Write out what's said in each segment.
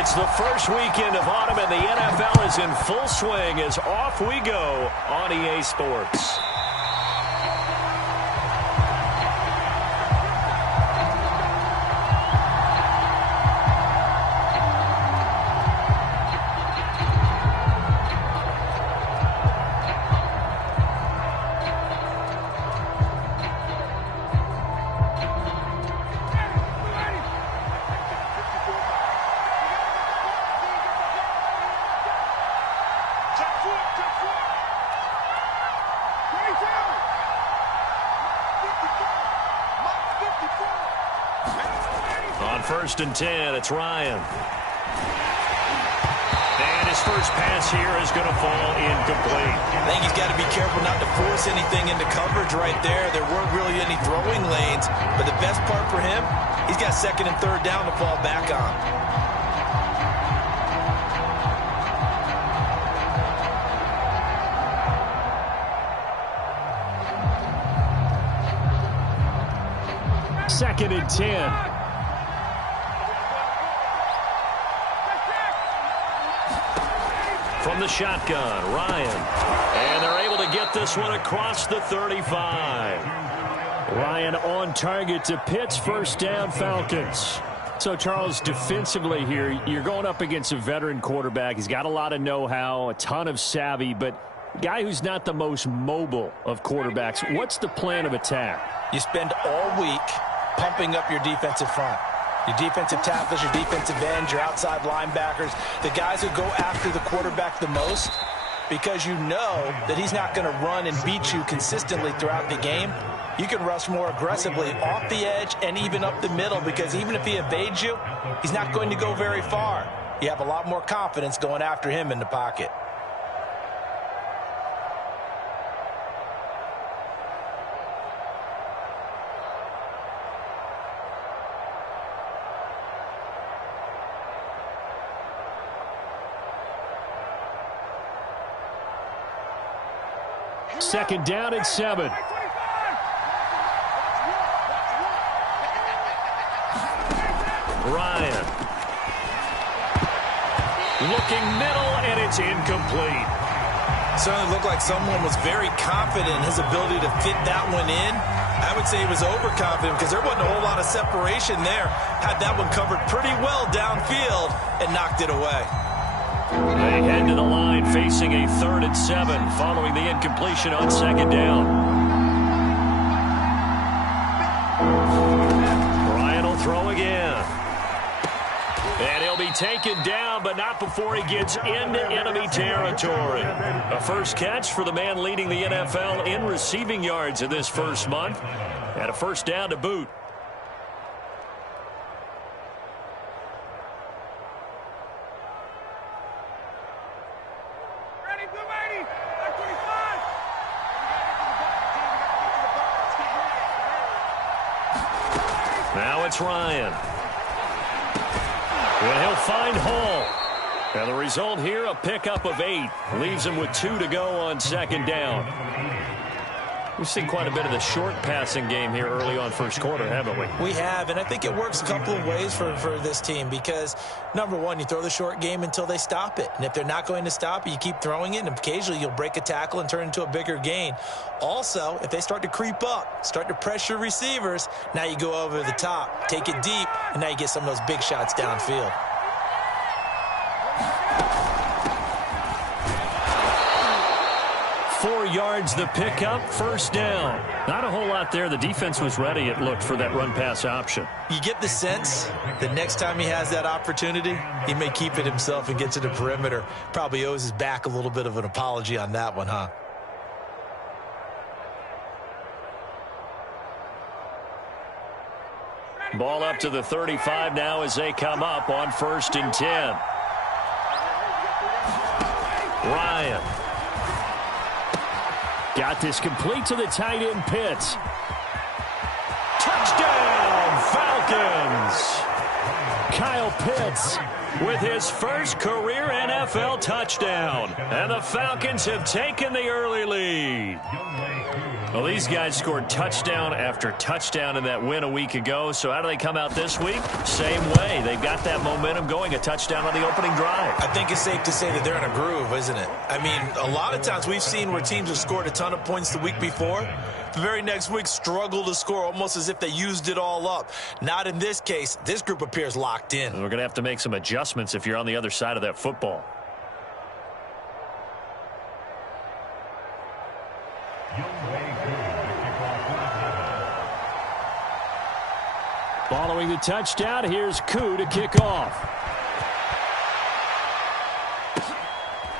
It's the first weekend of autumn, and the NFL is in full swing as off we go on EA Sports. On 1st and 10, it's Ryan. And his first pass here is going to fall incomplete. I think he's got to be careful not to force anything into coverage right there. There weren't really any throwing lanes, but the best part for him, he's got 2nd and 3rd down to fall back on. Second and 10. From the shotgun, Ryan. And they're able to get this one across the 35. Ryan on target to Pitts, 1st down, Falcons. So, Charles, defensively here, you're going up against a veteran quarterback. He's got a lot of know-how, a ton of savvy, but a guy who's not the most mobile of quarterbacks. What's the plan of attack? You spend all week pumping up your defensive front. Your defensive tackles, your defensive ends, your outside linebackers, the guys who go after the quarterback the most, because you know that he's not going to run and beat you consistently throughout the game. You can rush more aggressively off the edge and even up the middle, because even if he evades you, he's not going to go very far. You have a lot more confidence going after him in the pocket. Second down and 7. Ryan. Looking middle, and it's incomplete. Certainly looked like someone was very confident in his ability to fit that one in. I would say he was overconfident because there wasn't a whole lot of separation there. Had that one covered pretty well downfield and knocked it away. They head to the line facing a 3rd and 7 following the incompletion on 2nd down. Ryan will throw again. And he'll be taken down, but not before he gets into enemy territory. A first catch for the man leading the NFL in receiving yards in this first month. And a 1st down to boot. Now it's Ryan. And he'll find Hall. And the result here, a pickup of 8. Leaves him with 2 to go on 2nd down. We've seen quite a bit of the short passing game here early on first quarter, haven't we? We have, and I think it works a couple of ways for this team because, number one, you throw the short game until they stop it. And if they're not going to stop it, you keep throwing it, and occasionally you'll break a tackle and turn into a bigger gain. Also, if they start to creep up, start to pressure receivers, now you go over the top, take it deep, and now you get some of those big shots downfield. Yards the pickup, 1st down. Not a whole lot there. The defense was ready, it looked, for that run-pass option. You get the sense that next time he has that opportunity, he may keep it himself and get to the perimeter. Probably owes his back a little bit of an apology on that one, huh? Ball up to the 35 now as they come up on 1st and 10. Ryan. Got this complete to the tight end, Pitts. Touchdown, Falcons! Kyle Pitts with his first career NFL touchdown. And the Falcons have taken the early lead. Well, these guys scored touchdown after touchdown in that win a week ago. So how do they come out this week? Same way. They've got that momentum going, a touchdown on the opening drive. I think it's safe to say that they're in a groove, isn't it? I mean, a lot of times we've seen where teams have scored a ton of points the week before. The very next week struggle to score almost as if they used it all up. Not in this case. This group appears locked in. And we're going to have to make some adjustments if you're on the other side of that football. Following the touchdown, here's Koo to kick off.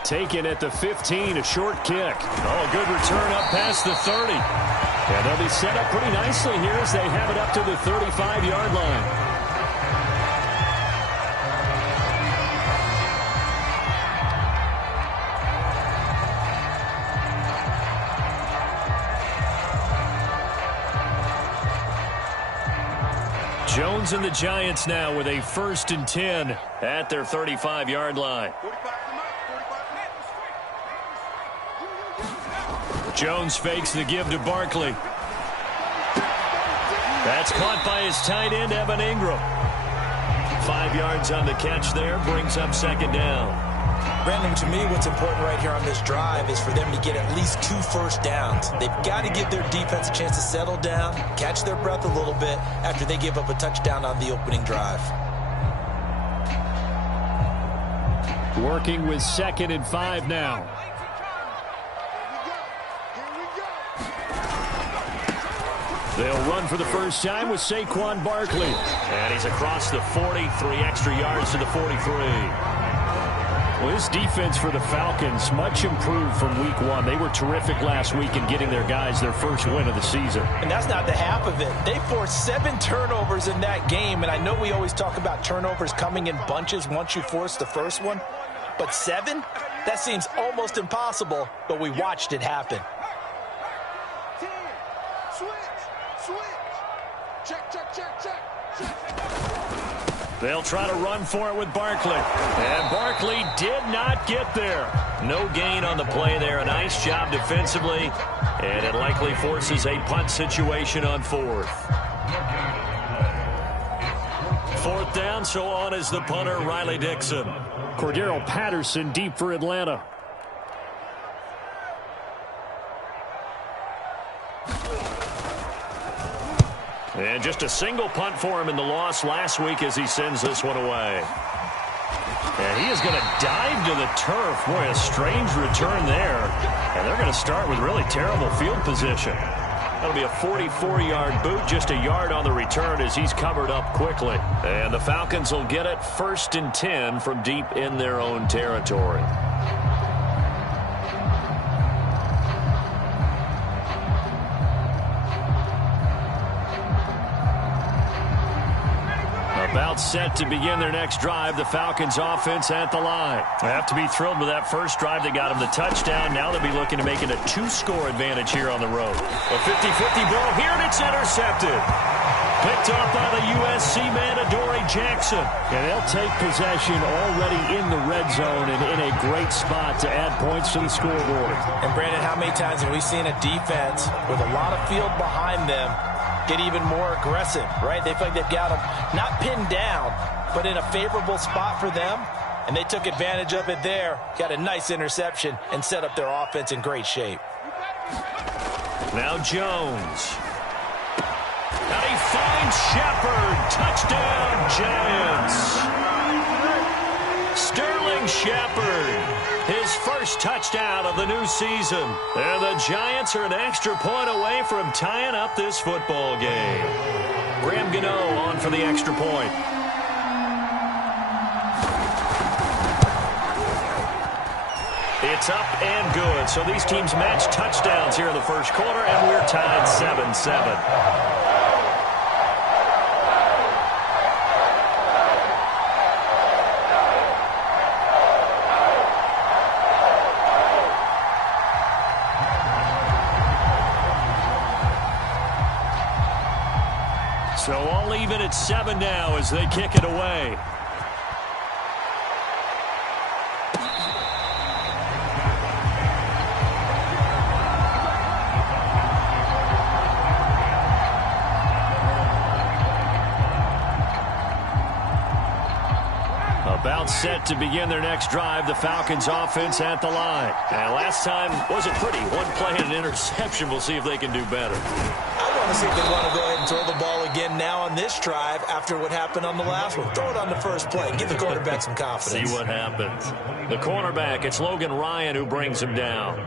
Taken at the 15, a short kick. Oh, good return up past the 30. And they'll be set up pretty nicely here as they have it up to the 35-yard line. Jones and the Giants now with a 1st and 10 at their 35-yard line. Jones fakes the give to Barkley. That's caught by his tight end, Evan Ingram. 5 yards on the catch there, brings up 2nd down. Brandon, to me, what's important right here on this drive is for them to get at least 2 first downs. They've got to give their defense a chance to settle down, catch their breath a little bit after they give up a touchdown on the opening drive. Working with 2nd and 5 now. They'll run for the first time with Saquon Barkley. And he's across the 40, 3 extra yards to the 43. Well, this defense for the Falcons, much improved from week 1. They were terrific last week in getting their guys their first win of the season. And that's not the half of it. They forced 7 turnovers in that game. And I know we always talk about turnovers coming in bunches once you force the first one. But 7? That seems almost impossible, but we watched it happen. They'll try to run for it with Barkley. And Barkley did not get there. No gain on the play there. A nice job defensively. And it likely forces a punt situation on 4th. 4th down, so on is the punter, Riley Dixon. Cordero Patterson deep for Atlanta. And just a single punt for him in the loss last week as he sends this one away. And he is going to dive to the turf. Boy, a strange return there. And they're going to start with really terrible field position. That'll be a 44-yard boot, just a yard on the return as he's covered up quickly. And the Falcons will get it 1st and 10 from deep in their own territory. About set to begin their next drive. The Falcons offense at the line. They have to be thrilled with that first drive. They got them the touchdown. Now they'll be looking to make it a 2-score advantage here on the road. A 50-50 ball here, and it's intercepted. Picked off by the USC man, Adoree Jackson. And they'll take possession already in the red zone and in a great spot to add points to the scoreboard. And Brandon, how many times have we seen a defense with a lot of field behind them get even more aggressive, right? They feel like they've got them not pinned down, but in a favorable spot for them, and they took advantage of it there, got a nice interception, and set up their offense in great shape. Now Jones. And he finds Shepard. Touchdown, Giants. Sterling Shepard. His first touchdown of the new season. And the Giants are an extra point away from tying up this football game. Graham Gano on for the extra point. It's up and good. So these teams match touchdowns here in the first quarter, and we're tied 7-7. So all even at 7 now as they kick it away. About set to begin their next drive, the Falcons offense at the line. And last time wasn't pretty. One play and an interception. We'll see if they can do better. I want to see if they want to go ahead and throw the ball again now on this drive after what happened on the last one. Throw it on the first play. Give the quarterback some confidence. See what happens. The cornerback, it's Logan Ryan who brings him down.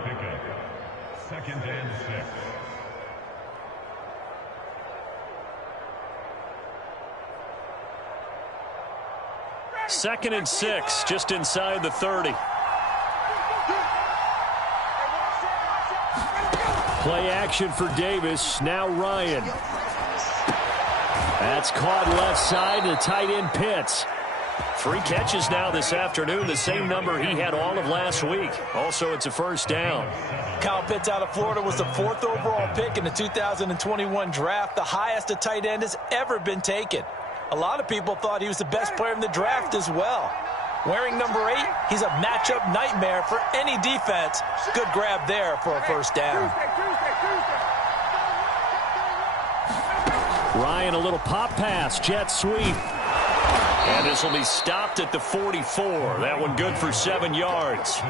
Second and 6. Second and 6, just inside the 30. Play action for Davis. Now Ryan. That's caught left side. The tight end Pitts. 3 catches now this afternoon, the same number he had all of last week. Also, it's a first down. Kyle Pitts out of Florida was the 4th overall pick in the 2021 draft, the highest a tight end has ever been taken. A lot of people thought he was the best player in the draft as well. Wearing number 8, he's a matchup nightmare for any defense. Good grab there for a first down. Ryan, a little pop pass, jet sweep. And this will be stopped at the 44. That one good for 7 yards.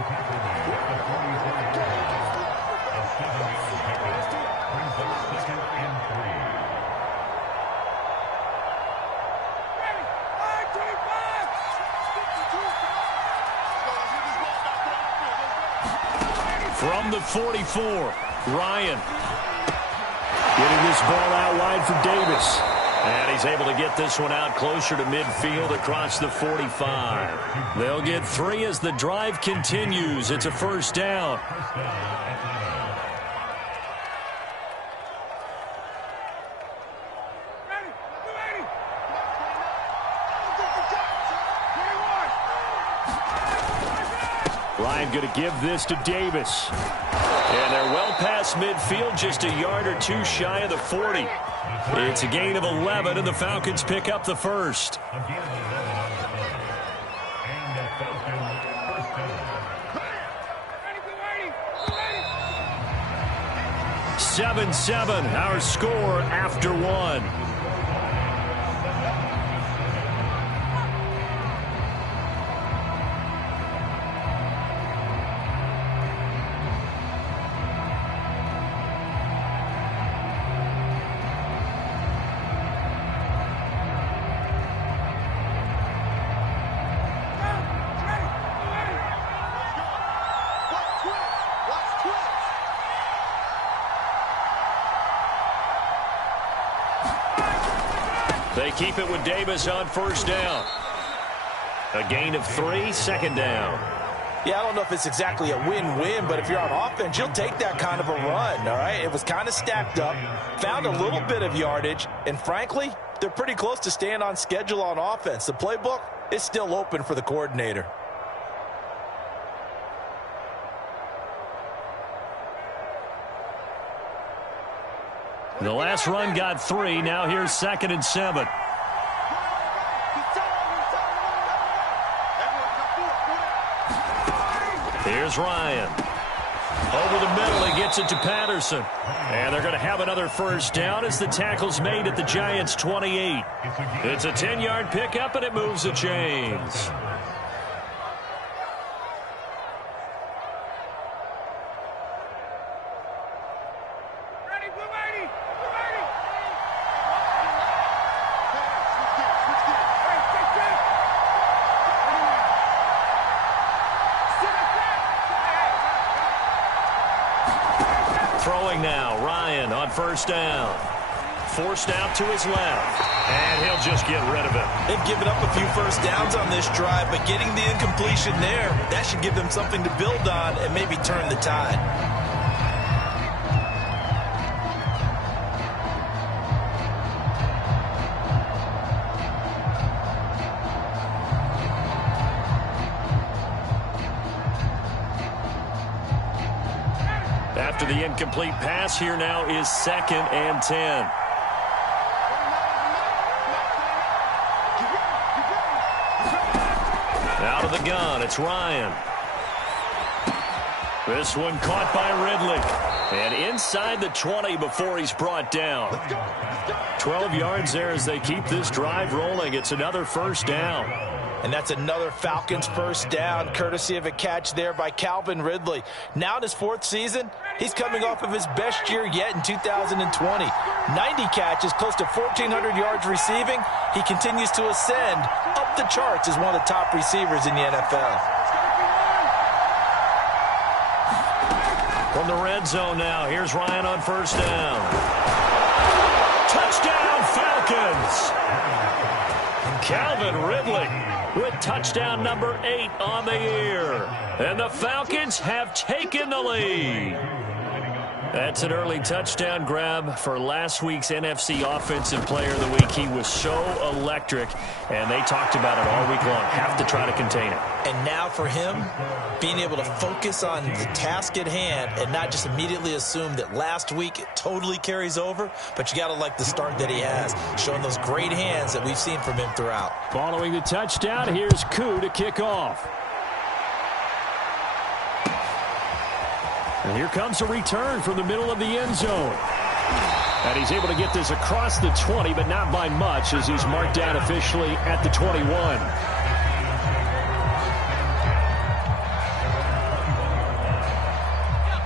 From the 44, Ryan getting this ball out wide for Davis. And he's able to get this one out closer to midfield across the 45. They'll get 3 as the drive continues. It's a first down. Ryan going to give this to Davis. And they're well past midfield, just a yard or 2 shy of the 40. It's a gain of 11, and the Falcons pick up the first. 7-7, our score after 1. They keep it with Davis on first down. A gain of 3, second down. Yeah, I don't know if it's exactly a win-win, but if you're on offense, you'll take that kind of a run, all right? It was kind of stacked up, found a little bit of yardage, and frankly, they're pretty close to staying on schedule on offense. The playbook is still open for the coordinator. The last run got 3. Now here's 2nd and 7. Here's Ryan. Over the middle, he gets it to Patterson. And they're going to have another first down as the tackle's made at the Giants' 28. It's a 10-yard pickup, and it moves the chains. Throwing now, Ryan on first down. Forced out to his left. And he'll just get rid of it. They've given up a few first downs on this drive, but getting the incompletion there, that should give them something to build on and maybe turn the tide. After the incomplete pass, here now is 2nd and 10. Out of the gun, it's Ryan. This one caught by Ridley. And inside the 20 before he's brought down. 12 yards there as they keep this drive rolling. It's another first down. And that's another Falcons first down, courtesy of a catch there by Calvin Ridley. Now in his 4th season, he's coming off of his best year yet in 2020. 90 catches, close to 1,400 yards receiving. He continues to ascend up the charts as one of the top receivers in the NFL. From the red zone now, here's Ryan on first down. Touchdown, Falcons! Calvin Ridley with touchdown number 8 on the year. And the Falcons have taken the lead. That's an early touchdown grab for last week's NFC Offensive Player of the Week. He was so electric, and they talked about it all week long. Have to try to contain it. And now for him, being able to focus on the task at hand and not just immediately assume that last week it totally carries over, but you got to like the start that he has, showing those great hands that we've seen from him throughout. Following the touchdown, here's Koo to kick off. And here comes a return from the middle of the end zone. And he's able to get this across the 20, but not by much, as he's marked down officially at the 21.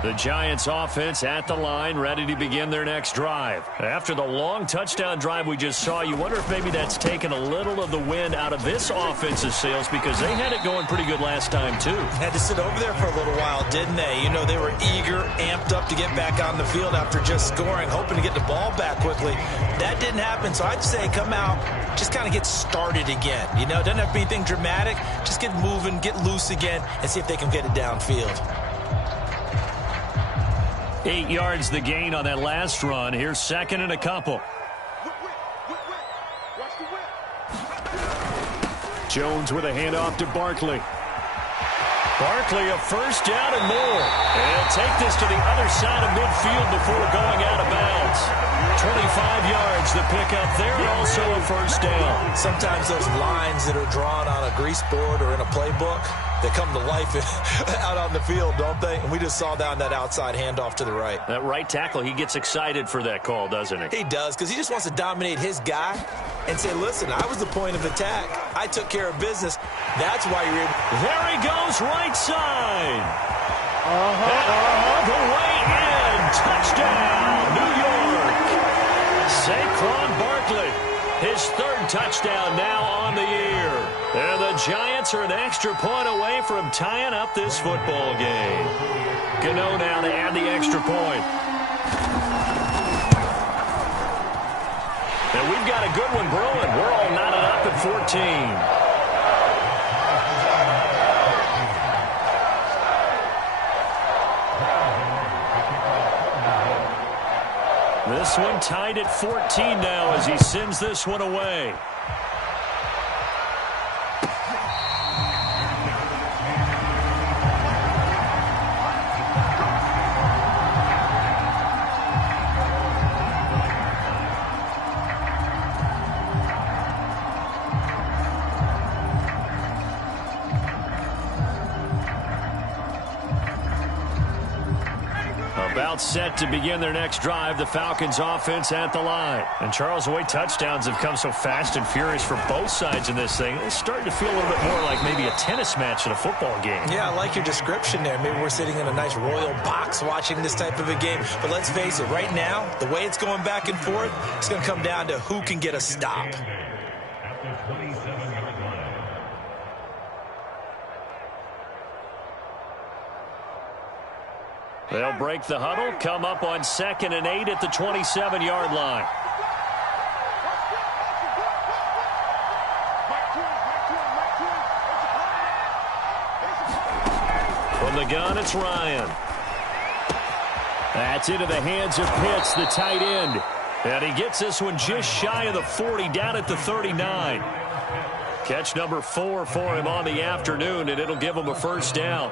The Giants offense at the line, ready to begin their next drive. After the long touchdown drive we just saw, you wonder if maybe that's taken a little of the wind out of this offensive sails, because they had it going pretty good last time too. Had to sit over there for a little while, didn't they? You know, they were eager, amped up to get back on the field after just scoring, hoping to get the ball back quickly. That didn't happen, so I'd say come out, just kind of get started again. You know, it doesn't have to be anything dramatic. Just get moving, get loose again, and see if they can get it downfield. 8 yards the gain on that last run. Here's second and a couple. Jones with a handoff to Barkley. Barkley a first down and more. And he'll take this to the other side of midfield before going out of bounds. 25 yards the pickup there, and also a first down. Sometimes those lines that are drawn on a grease board or in a playbook, they come to life out on the field, don't they? And we just saw down that outside handoff to the right. That right tackle, he gets excited for that call, doesn't he? He does, because he just wants to dominate his guy and say, listen, I was the point of attack. I took care of business. That's why you're able. There he goes, right side. All the way in. Touchdown, New York. Saquon Barkley, his 3rd touchdown now on the year. And the Giants are an extra point away from tying up this football game. Gano now to add the extra point. And we've got a good one brewing. We're all knotted up at 14. This one tied at 14 now as he sends this one away. About set to begin their next drive, the Falcons offense at the line. And Charles, the way touchdowns have come so fast and furious for both sides in this thing, it's starting to feel a little bit more like maybe a tennis match in a football game. Yeah, I like your description there. Maybe we're sitting in a nice royal box watching this type of a game. But let's face it, right now, the way it's going back and forth, it's going to come down to who can get a stop. At the 27-yard line. They'll break the huddle, come up on 2nd and 8 at the 27-yard line. From the gun, it's Ryan. That's into the hands of Pitts, the tight end. And he gets this one just shy of the 40, down at the 39. Catch number 4 for him on the afternoon, and it'll give him a first down.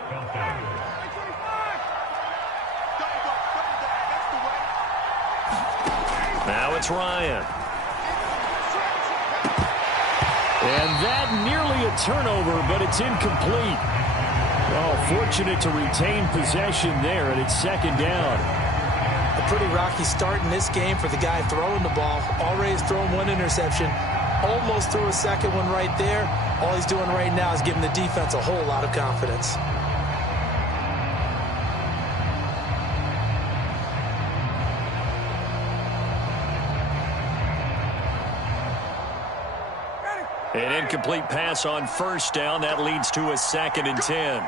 Now it's Ryan. And that nearly a turnover, but it's incomplete. Well, fortunate to retain possession there, and it's 2nd down. A pretty rocky start in this game for the guy throwing the ball. Already has thrown 1 interception. almost threw a second one right there. All he's doing right now is giving the defense a whole lot of confidence. An incomplete pass on first down. That leads to a 2nd and 10.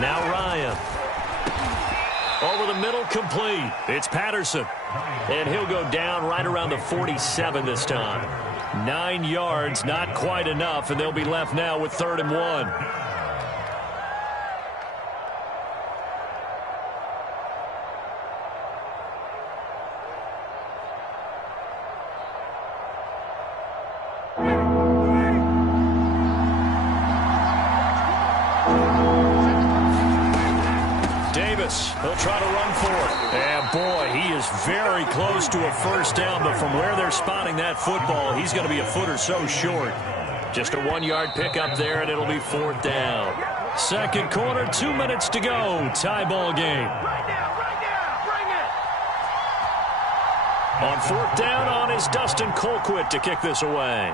Now Ryan. Over the middle, complete. It's Patterson. And he'll go down right around the 47 this time. 9 yards, not quite enough, and they'll be left now with 3rd and 1. He'll try to run for it. And boy, he is very close to a first down, but from where they're spotting that football, he's going to be a foot or so short. Just a 1-yard pickup there, and it'll be 4th down. Second quarter, 2 minutes to go. Tie ball game. On 4th down on is Dustin Colquitt to kick this away.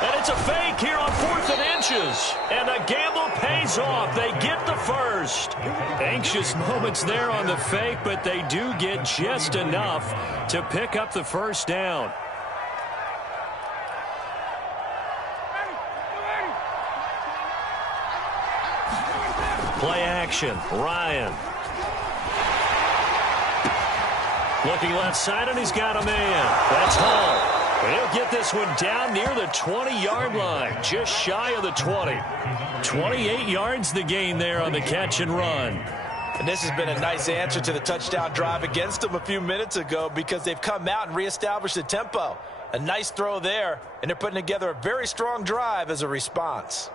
And it's a fake here on 4th and inches. And the gamble pays off. They get the first. Anxious moments there on the fake, but they do get just enough to pick up the first down. Play action. Ryan. Looking left side, and he's got a man. That's Hall. He'll get this one down near the 20-yard line, just shy of the 20. 28 yards the gain there on the catch and run. And this has been a nice answer to the touchdown drive against them a few minutes ago because they've come out and reestablished the tempo. A nice throw there, and they're putting together a very strong drive as a response.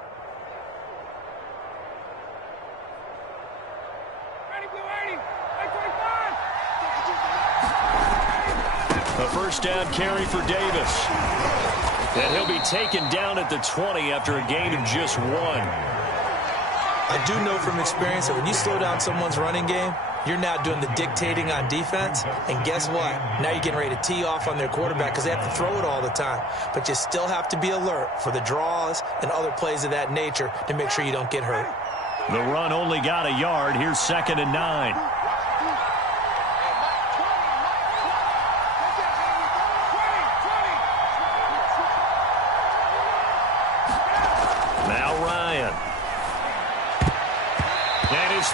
A first down carry for Davis. And he'll be taken down at the 20 after a gain of just 1. I do know from experience that when you slow down someone's running game, you're now doing the dictating on defense. And guess what? Now you're getting ready to tee off on their quarterback because they have to throw it all the time. But you still have to be alert for the draws and other plays of that nature to make sure you don't get hurt. The run only got a yard. Here's 2nd and 9.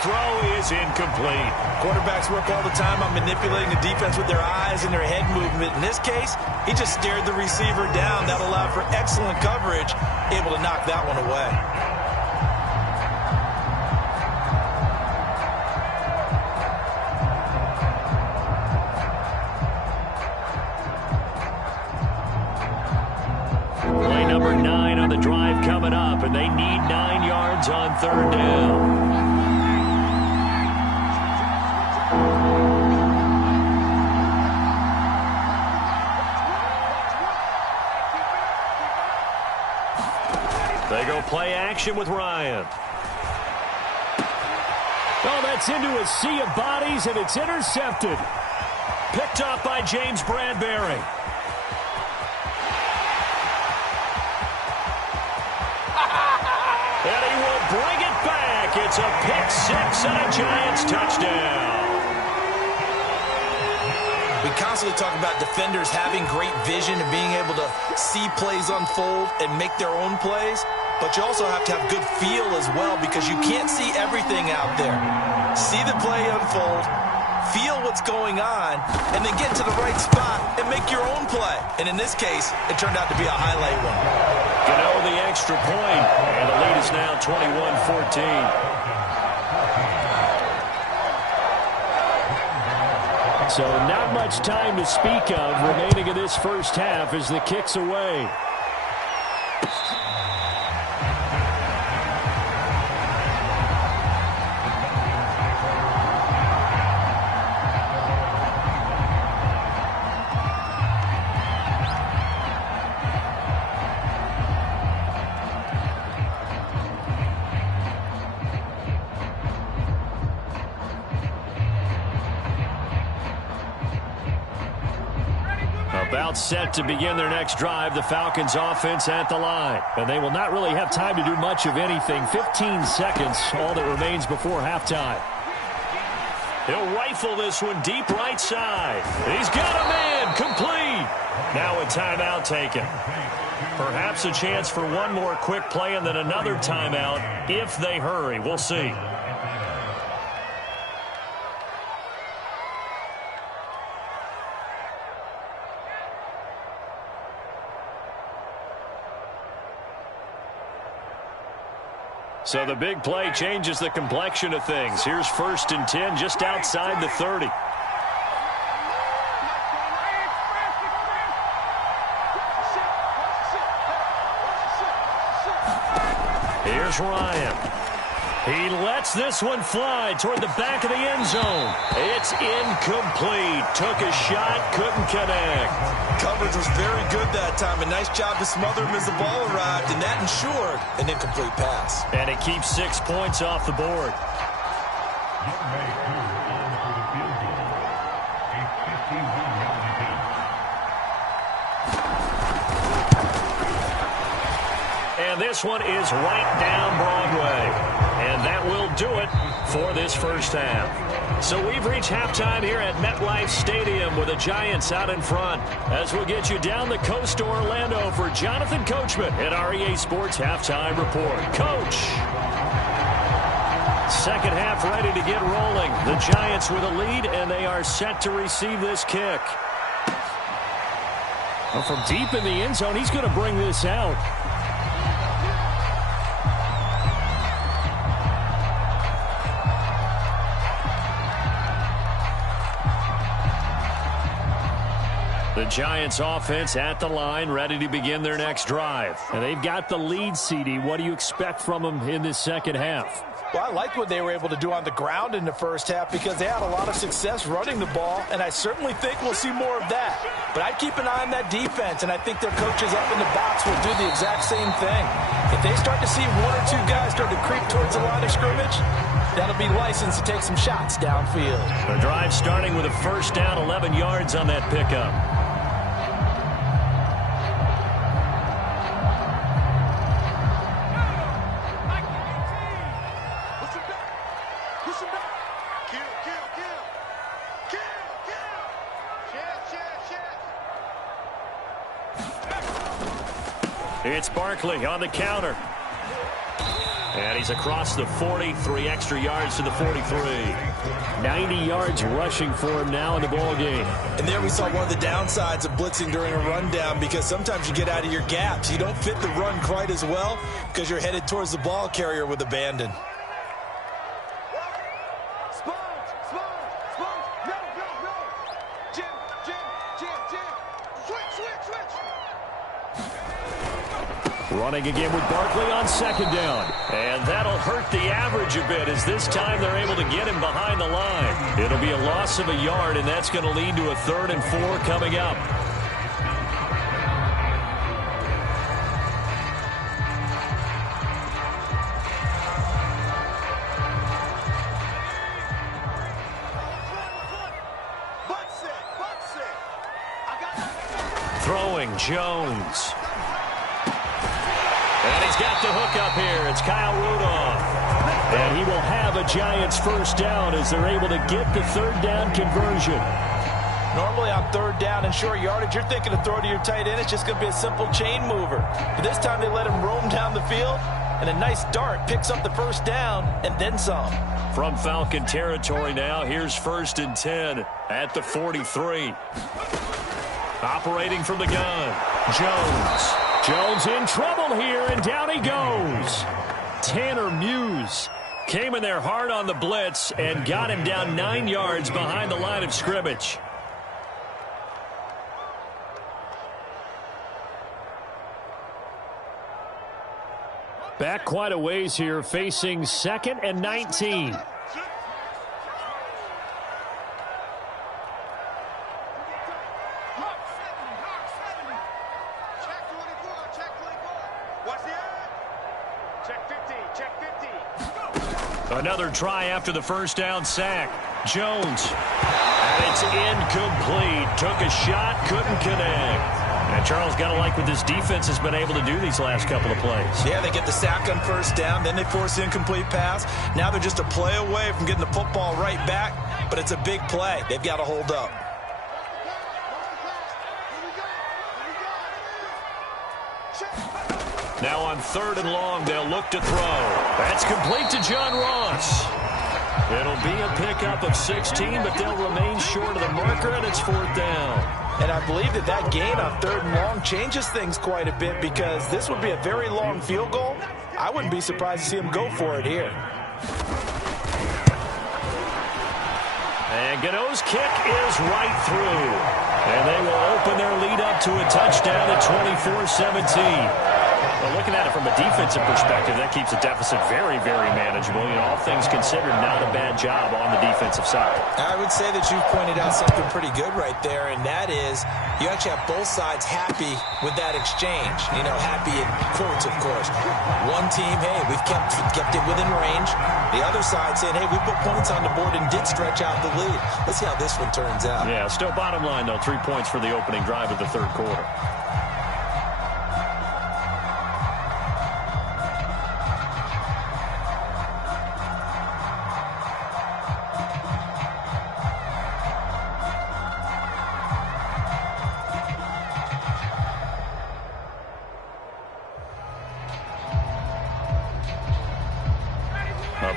Throw is incomplete. Quarterbacks work all the time on manipulating the defense with their eyes and their head movement. In this case, he just stared the receiver down. That allowed for excellent coverage, able to knock that one away. Play number 9 on the drive coming up, and they need 9 yards on 3rd down. They go play action with Ryan. Oh, that's into a sea of bodies, and it's intercepted. Picked off by James Bradbury. And he will bring it back. It's a pick-6 and a Giants touchdown. We constantly talk about defenders having great vision and being able to see plays unfold and make their own plays. But you also have to have good feel as well because you can't see everything out there. See the play unfold, feel what's going on, and then get to the right spot and make your own play. And in this case, it turned out to be a highlight one. Gano the extra point, and the lead is now 21-14. So not much time to speak of remaining in this first half as the kick's away. About set to begin their next drive, the Falcons offense at the line. And they will not really have time to do much of anything. 15 seconds, all that remains before halftime. He'll rifle this one deep right side. He's got a man, complete. Now a timeout taken. Perhaps a chance for one more quick play and then another timeout if they hurry. We'll see. So the big play changes the complexion of things. Here's 1st and 10 just outside the 30. Here's Ryan. He lets this one fly toward the back of the end zone. It's incomplete. Took a shot, couldn't connect. Coverage was very good that time. A nice job to smother him as the ball arrived, and that ensured an incomplete pass. And it keeps 6 points off the board. And this one is right down Broadway. And that will do it for this first half. So we've reached halftime here at MetLife Stadium with the Giants out in front. As we'll get you down the coast to Orlando for Jonathan Coachman at our EA Sports Halftime Report. Coach. Second half ready to get rolling. The Giants with a lead, and they are set to receive this kick. Well, from deep in the end zone, he's going to bring this out. The Giants offense at the line, ready to begin their next drive. And they've got the lead, CD. What do you expect from them in this second half? Well, I like what they were able to do on the ground in the first half because they had a lot of success running the ball, and I certainly think we'll see more of that. But I'd keep an eye on that defense, and I think their coaches up in the box will do the exact same thing. If they start to see 1 or 2 guys start to creep towards the line of scrimmage, that'll be licensed to take some shots downfield. The drive starting with a first down, 11 yards on that pickup. It's Barkley on the counter. And he's across the 40, 3 extra yards to the 43. 90 yards rushing for him now in the ball game. And there we saw one of the downsides of blitzing during a rundown because sometimes you get out of your gaps. You don't fit the run quite as well because you're headed towards the ball carrier with abandon. Running again with Barkley on second down. And that'll hurt the average a bit as this time they're able to get him behind the line. It'll be a loss of a yard, and that's going to lead to a 3rd and 4 coming up. Throwing Jones. And he's got the hook up here. It's Kyle Rudolph. And he will have a Giants first down as they're able to get the 3rd down conversion. Normally on 3rd down and short yardage, you're thinking to throw to your tight end. It's just going to be a simple chain mover. But this time they let him roam down the field, and a nice dart picks up the first down and then some. From Falcon territory now, here's 1st and 10 at the 43. Operating from the gun, Jones. Jones in trouble here, and down he goes. Tanner Muse came in there hard on the blitz and got him down 9 yards behind the line of scrimmage. Back quite a ways here, facing 2nd and 19. Another try after the first down sack. Jones. And it's incomplete. Took a shot, couldn't connect. And Charles, got to like what this defense has been able to do these last couple of plays. Yeah, they get the sack on first down, then they force the incomplete pass. Now they're just a play away from getting the football right back, but it's a big play. They've got to hold up. Now on 3rd and long, they'll look to throw. That's complete to John Ross. It'll be a pickup of 16, but they'll remain short of the marker, and it's 4th down. And I believe that gain on 3rd and long changes things quite a bit because this would be a very long field goal. I wouldn't be surprised to see him go for it here. And Gano's kick is right through. And they will open their lead up to a touchdown at 24-17. Well, looking at it from a defensive perspective, that keeps the deficit very, very manageable. You know, all things considered, not a bad job on the defensive side. I would say that you've pointed out something pretty good right there, and that is you actually have both sides happy with that exchange. You know, happy in quotes, of course. One team, hey, we've kept it within range. The other side saying, hey, we put points on the board and did stretch out the lead. Let's see how this one turns out. Yeah, still bottom line, though, 3 points for the opening drive of the 3rd quarter.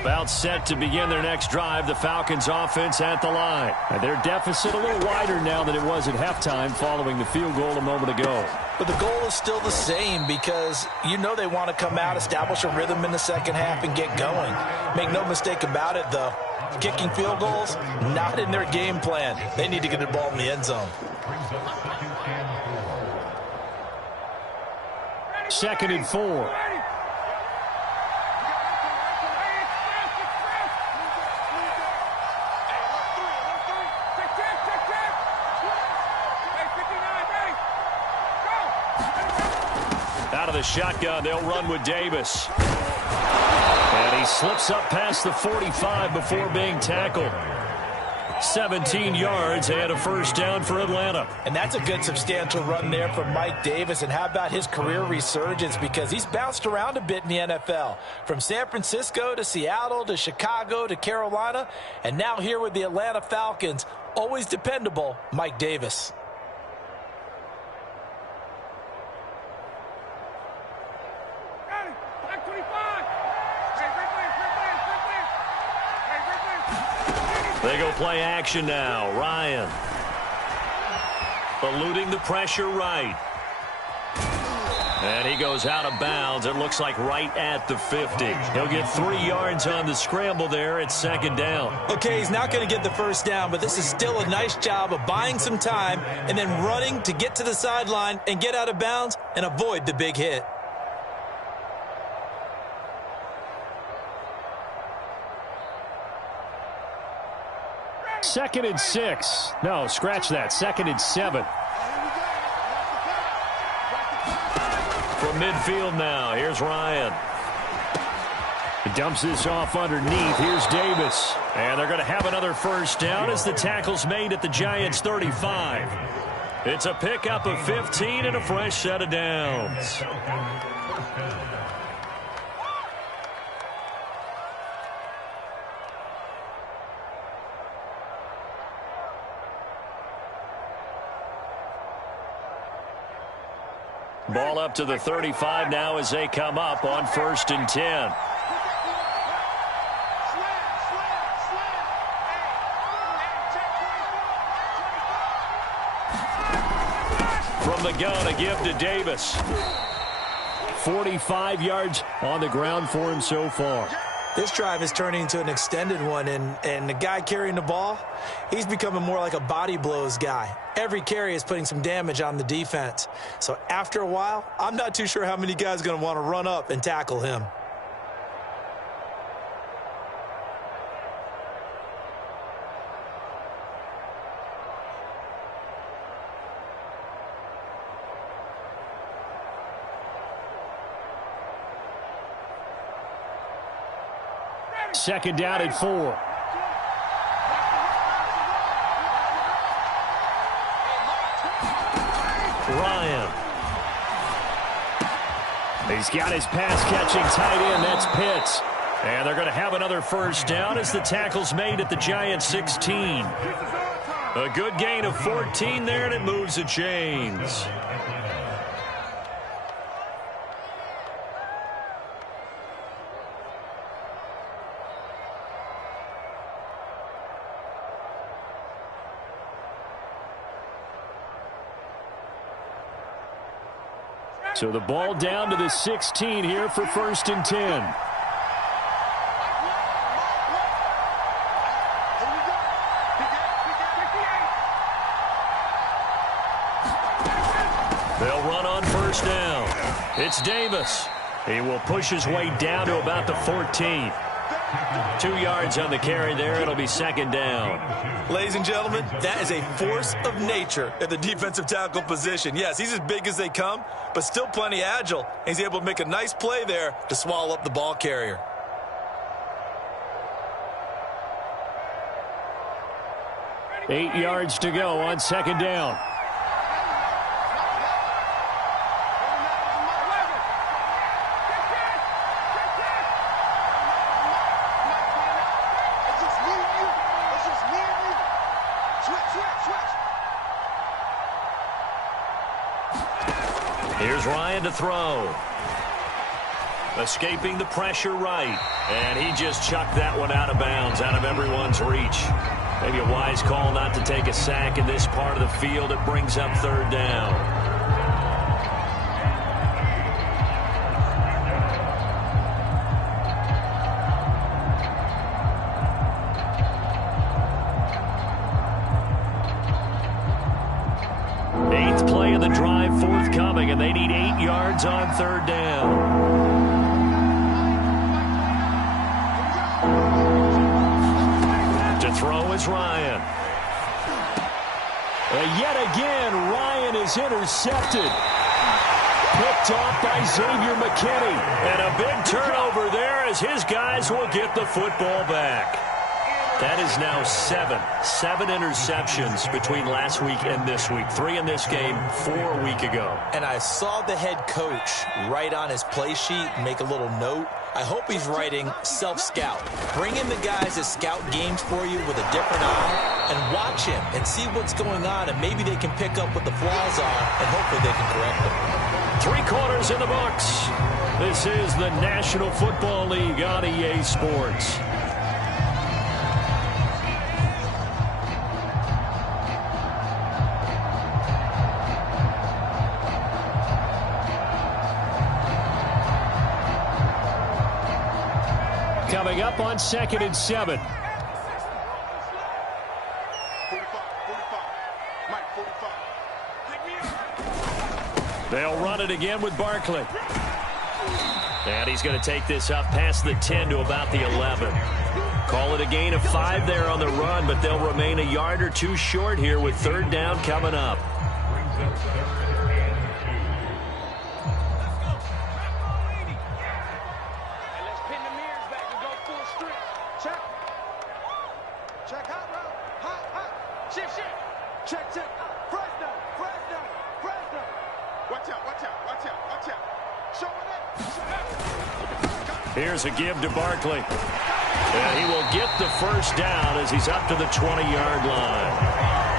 About set to begin their next drive, the Falcons offense at the line. And their deficit a little wider now than it was at halftime following the field goal a moment ago. But the goal is still the same because you know they want to come out, establish a rhythm in the second half, and get going. Make no mistake about it, though. Kicking field goals, not in their game plan. They need to get the ball in the end zone. 2nd and 4. Out of the shotgun, they'll run with Davis. And he slips up past the 45 before being tackled. 17 yards and a 1st down for Atlanta. And that's a good substantial run there from Mike Davis. And how about his career resurgence? Because he's bounced around a bit in the NFL. From San Francisco to Seattle to Chicago to Carolina. And now here with the Atlanta Falcons. Always dependable, Mike Davis. They go play action now. Ryan. Eluding the pressure right. And he goes out of bounds. It looks like right at the 50. He'll get 3 yards on the scramble there at 2nd down. Okay, he's not going to get the 1st down, but this is still a nice job of buying some time and then running to get to the sideline and get out of bounds and avoid the big hit. Second and 6. No, scratch that. 2nd and 7. From midfield now, here's Ryan. He dumps this off underneath. Here's Davis. And they're going to have another 1st down as the tackle's made at the Giants' 35. It's a pickup of 15 and a fresh set of downs. Ball up to the 35 now as they come up on 1st and 10. From the gun, a give to Davis. 45 yards on the ground for him so far. This drive is turning into an extended one, and the guy carrying the ball, he's becoming more like a body blows guy. Every carry is putting some damage on the defense. So after a while, I'm not too sure how many guys are going to want to run up and tackle him. Second down at 4. Ryan. He's got his pass-catching tight end. That's Pitts. And they're going to have another first down as the tackle's made at the Giants' 16. A good gain of 14 there, and it moves the chains. So the ball down to the 16 here for 1st and 10. They'll run on first down. It's Davis. He will push his way down to about the 14. 2 yards on the carry there. It'll be 2nd down. Ladies and gentlemen, that is a force of nature at the defensive tackle position. Yes, he's as big as they come, but still plenty agile. He's able to make a nice play there to swallow up the ball carrier. Eight yards to go on 2nd down. Here's Ryan to throw. Escaping the pressure right. And he just chucked that one out of bounds, out of everyone's reach. Maybe a wise call not to take a sack in this part of the field. It brings up 3rd down. Eighth play of the drive forthcoming, and they need 8 yards on 3rd down. To throw is Ryan. Yet again, Ryan is intercepted. Picked off by Xavier McKinney. And a big turnover there as his guys will get the football back. That is now 7 interceptions between last week and this week. 3 in this game, 4 a week ago. And I saw the head coach write on his play sheet, make a little note. I hope he's writing self-scout. Bring in the guys that scout games for you with a different eye and watch him and see what's going on, and maybe they can pick up what the flaws are, and hopefully they can correct them. 3 quarters in the books. This is the National Football League on EA Sports. Coming up on 2nd and 7. They'll run it again with Barkley. And he's going to take this up past the 10 to about the 11. Call it a gain of 5 there on the run, but they'll remain a yard or 2 short here with 3rd down coming up. Here's a give to Barkley. And he will get the first down as he's up to the 20-yard line.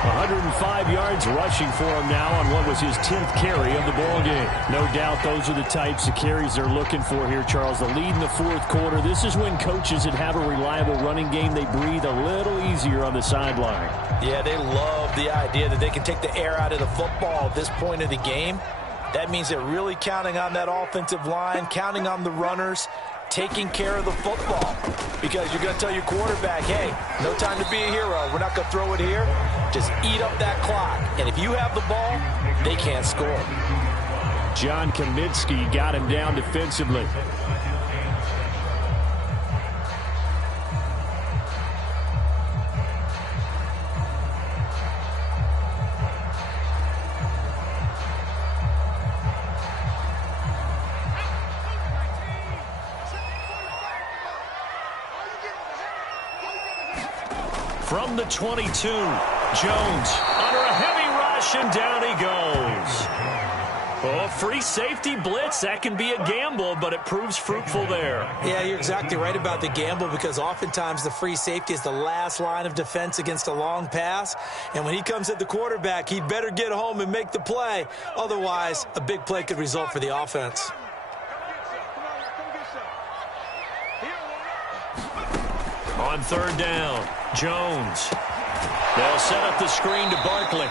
105 yards rushing for him now on what was his 10th carry of the ballgame. No doubt those are the types of carries they're looking for here, Charles. The lead in the 4th quarter. This is when coaches that have a reliable running game, they breathe a little easier on the sideline. Yeah, they love the idea that they can take the air out of the football at this point of the game. That means they're really counting on that offensive line, counting on the runners, taking care of the football. Because you're going to tell your quarterback, hey, no time to be a hero. We're not going to throw it here. Just eat up that clock. And if you have the ball, they can't score. John Kaminsky got him down defensively. From the 22, Jones under a heavy rush, and down he goes. Oh, free safety blitz, that can be a gamble, but it proves fruitful there. Yeah, you're exactly right about the gamble, because oftentimes the free safety is the last line of defense against a long pass. And when he comes at the quarterback, he'd better get home and make the play. Otherwise, a big play could result for the offense. On third down, Jones. They'll set up the screen to Barkley.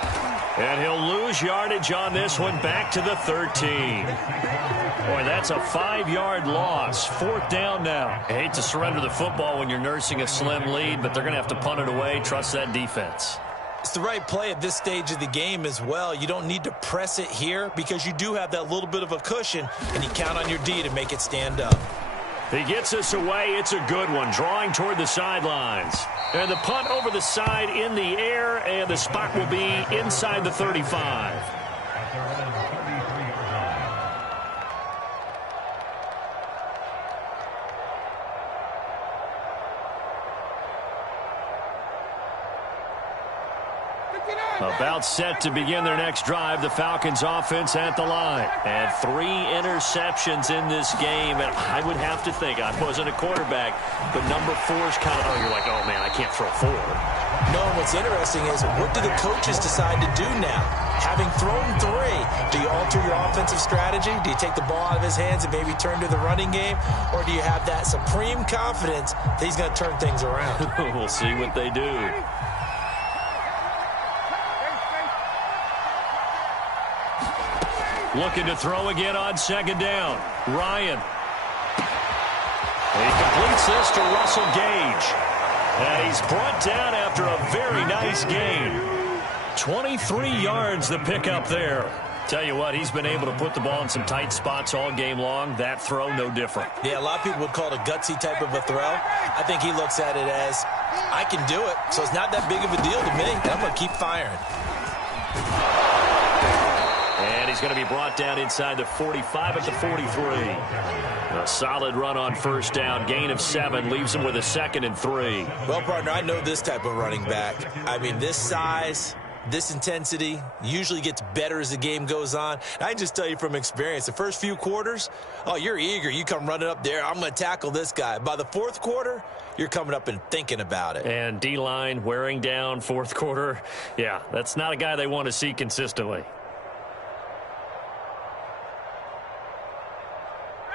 And he'll lose yardage on this one, back to the 13. Boy, that's a 5-yard loss. Fourth down now. I hate to surrender the football when you're nursing a slim lead, but they're going to have to punt it away. Trust that defense. It's the right play at this stage of the game as well. You don't need to press it here because you do have that little bit of a cushion, and you count on your D to make it stand up. He gets us away. It's a good one, drawing toward the sidelines. And the punt over the side in the air, and the spot will be inside the 35. About set to begin their next drive, the Falcons offense at the line. And 3 interceptions in this game, and I would have to think, I wasn't a quarterback, but number 4's kind of, you're like, oh man, I can't throw 4. No, what's interesting is, what do the coaches decide to do now? Having thrown 3, do you alter your offensive strategy? Do you take the ball out of his hands and maybe turn to the running game? Or do you have that supreme confidence that he's going to turn things around? We'll see what they do. Looking to throw again on second down. Ryan. He completes this to Russell Gage. And he's brought down after a very nice gain. 23 yards the pickup there. Tell you what, he's been able to put the ball in some tight spots all game long. That throw, no different. Yeah, a lot of people would call it a gutsy type of a throw. I think he looks at it as, I can do it, so it's not that big of a deal to me, and I'm going to keep firing. And he's going to be brought down inside the 45 at the 43. A solid run on first down. Gain of 7 leaves him with a 2nd and 3. Well, partner, I know this type of running back. I mean, this size, this intensity usually gets better as the game goes on. And I can just tell you from experience, the first few quarters, oh, you're eager. You come running up there, I'm going to tackle this guy. By the fourth quarter, you're coming up and thinking about it. And D-line wearing down fourth quarter. Yeah, that's not a guy they want to see consistently.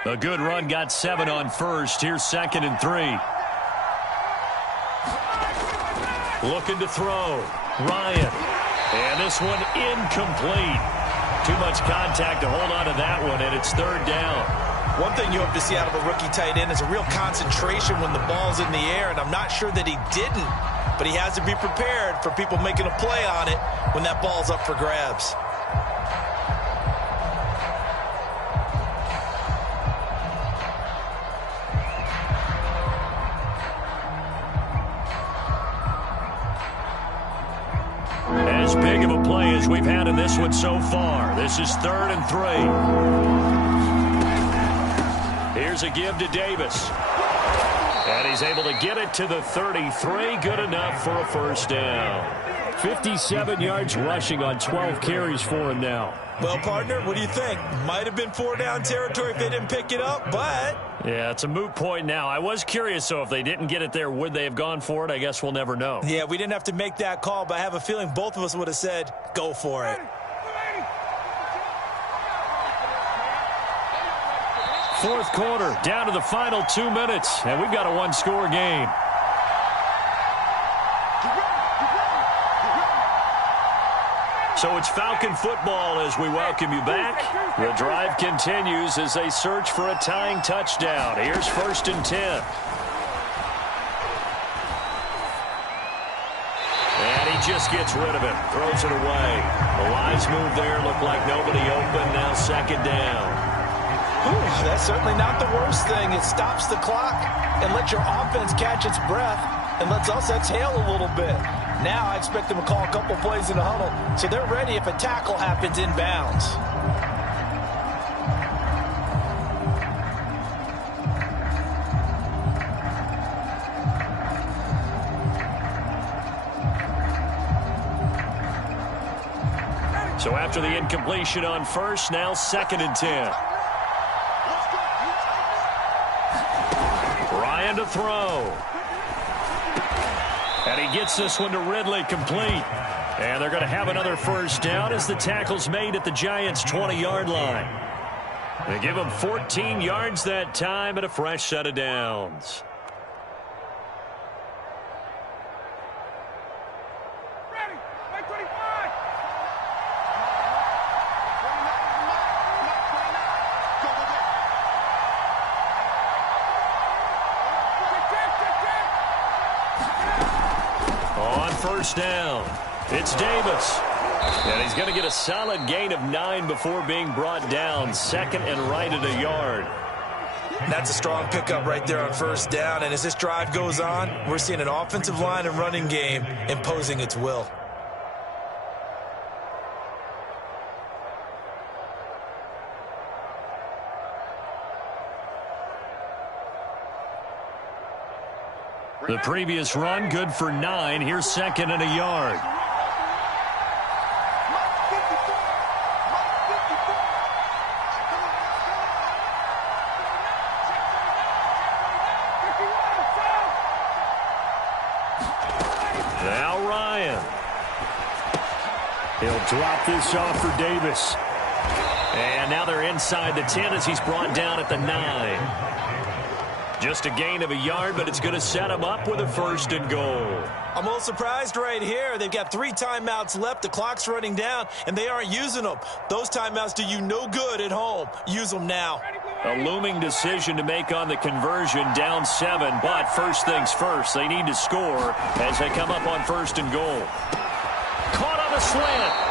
A good run, got 7 on first. Here's 2nd and 3. Looking to throw. Ryan. And this one incomplete. Too much contact to hold on to that one, and it's 3rd down. One thing you hope to see out of a rookie tight end is a real concentration when the ball's in the air, and I'm not sure that he didn't, but he has to be prepared for people making a play on it when that ball's up for grabs. As big of a play as we've had in this one so far. This is 3rd and 3. Here's a give to Davis. And he's able to get it to the 33. Good enough for a first down. 57 yards rushing on 12 carries for him now. Well, partner, what do you think? Might have been 4-down territory if they didn't pick it up, but... Yeah, it's a moot point now. I was curious, so if they didn't get it there, would they have gone for it? I guess we'll never know. Yeah, we didn't have to make that call, but I have a feeling both of us would have said, go for it. Fourth quarter, down to the final 2 minutes, and we've got a one-score game. So it's Falcon football as we welcome you back. The drive continues as they search for a tying touchdown. Here's 1st and 10. And he just gets rid of it, throws it away. The wise move there, looked like nobody open, now 2nd down. Ooh, that's certainly not the worst thing. It stops the clock and lets your offense catch its breath and lets us exhale a little bit. Now I expect them to call a couple plays in the huddle, so they're ready if a tackle happens inbounds. So after the incompletion on first, now 2nd and 10. Ryan to throw. And he gets this one to Ridley, complete. And they're going to have another first down as the tackle's made at the Giants' 20-yard line. They give him 14 yards that time and a fresh set of downs. On first down, it's Davis. And he's going to get a solid gain of 9 before being brought down. 2nd and right at a yard. That's a strong pickup right there on first down. And as this drive goes on, we're seeing an offensive line and running game imposing its will. The previous run, good for 9. Here's 2nd and a yard. Now Ryan. He'll drop this off for Davis. And now they're inside the 10 as he's brought down at the 9. Just a gain of a yard, but it's going to set him up with a 1st and goal. I'm a little surprised right here. They've got 3 timeouts left. The clock's running down, and they aren't using them. Those timeouts do you no good at home. Use them now. A looming decision to make on the conversion, down 7. But first things first, they need to score as they come up on 1st and goal. Caught on the slant.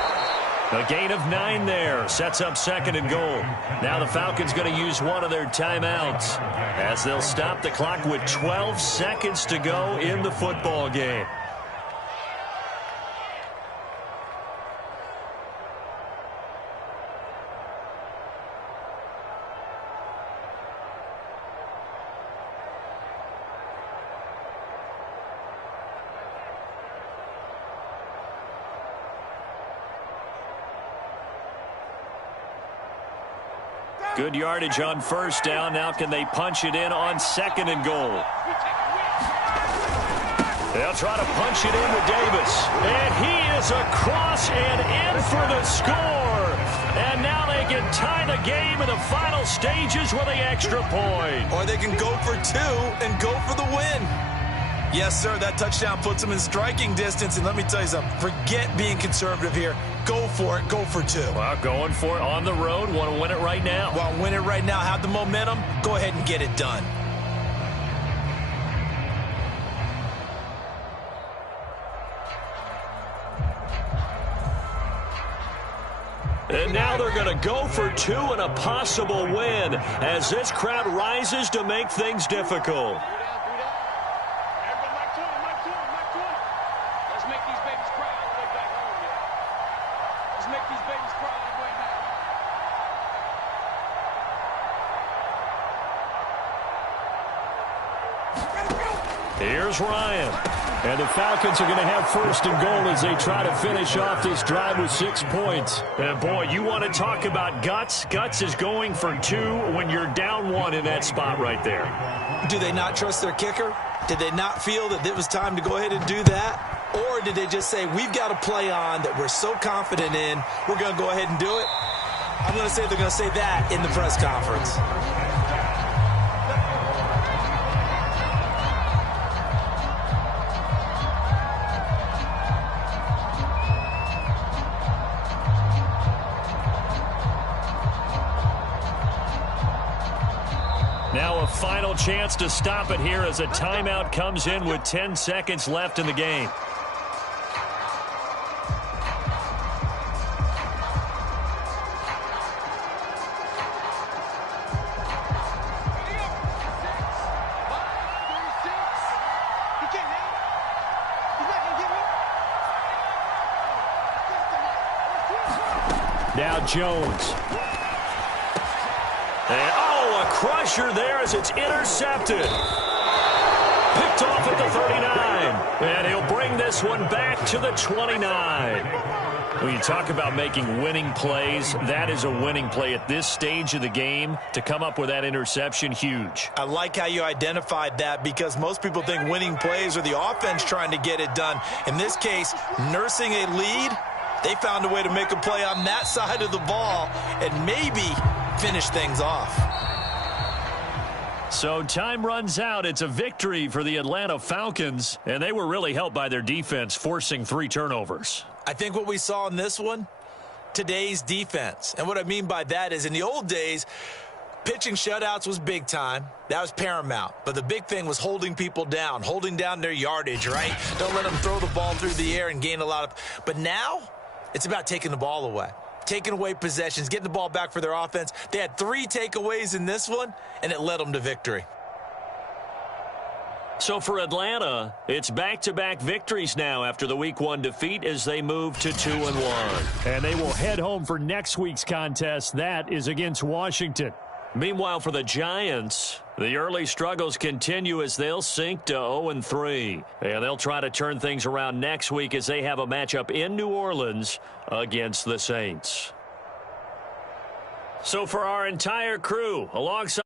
A gain of 9 there. Sets up 2nd and goal. Now the Falcons going to use one of their timeouts as they'll stop the clock with 12 seconds to go in the football game. Good yardage on first down. Now can they punch it in on 2nd and goal? They'll try to punch it in with Davis. And he is across and in for the score. And now they can tie the game in the final stages with the extra point. Or they can go for 2 and go for the win. Yes, sir, that touchdown puts them in striking distance. And let me tell you something, forget being conservative here. Go for it, go for 2. Well, going for it on the road. Want to win it right now. Want to win it right now, have the momentum, go ahead and get it done. And now they're going to go for 2 and a possible win as this crowd rises to make things difficult. Here's Ryan. And the Falcons are going to have 1st and goal as they try to finish off this drive with 6 points. And boy, you want to talk about guts. Guts is going for 2 when you're down 1 in that spot right there. Do they not trust their kicker? Did they not feel that it was time to go ahead and do that? Or did they just say, we've got a play on that we're so confident in, we're going to go ahead and do it? I'm going to say they're going to say that in the press conference. Now a final chance to stop it here as a timeout comes in with 10 seconds left in the game. Now Jones. And, oh, a crusher there as it's intercepted. Picked picked off at the 39. And he'll bring this one back to the 29. When you talk about making winning plays, that is a winning play at this stage of the game. To come up with that interception, huge. I like how you identified that, because most people think winning plays are the offense trying to get it done. In this case, nursing a lead, they found a way to make a play on that side of the ball and maybe finish things off. So time runs out. It's a victory for the Atlanta Falcons, and they were really helped by their defense, forcing 3 turnovers. I think what we saw in this one, today's defense. And what I mean by that is, in the old days, pitching shutouts was big time. That was paramount. But the big thing was holding people down, holding down their yardage, right? Don't let them throw the ball through the air and gain a lot of... But now, it's about taking the ball away. Taking away possessions, getting the ball back for their offense. They had 3 takeaways in this one, and it led them to victory. So for Atlanta, it's back-to-back victories now after the Week 1 defeat as they move to 2-1. And they will head home for next week's contest. That is against Washington. Meanwhile, for the Giants, the early struggles continue as they'll sink to 0-3. And they'll try to turn things around next week as they have a matchup in New Orleans against the Saints. So for our entire crew, alongside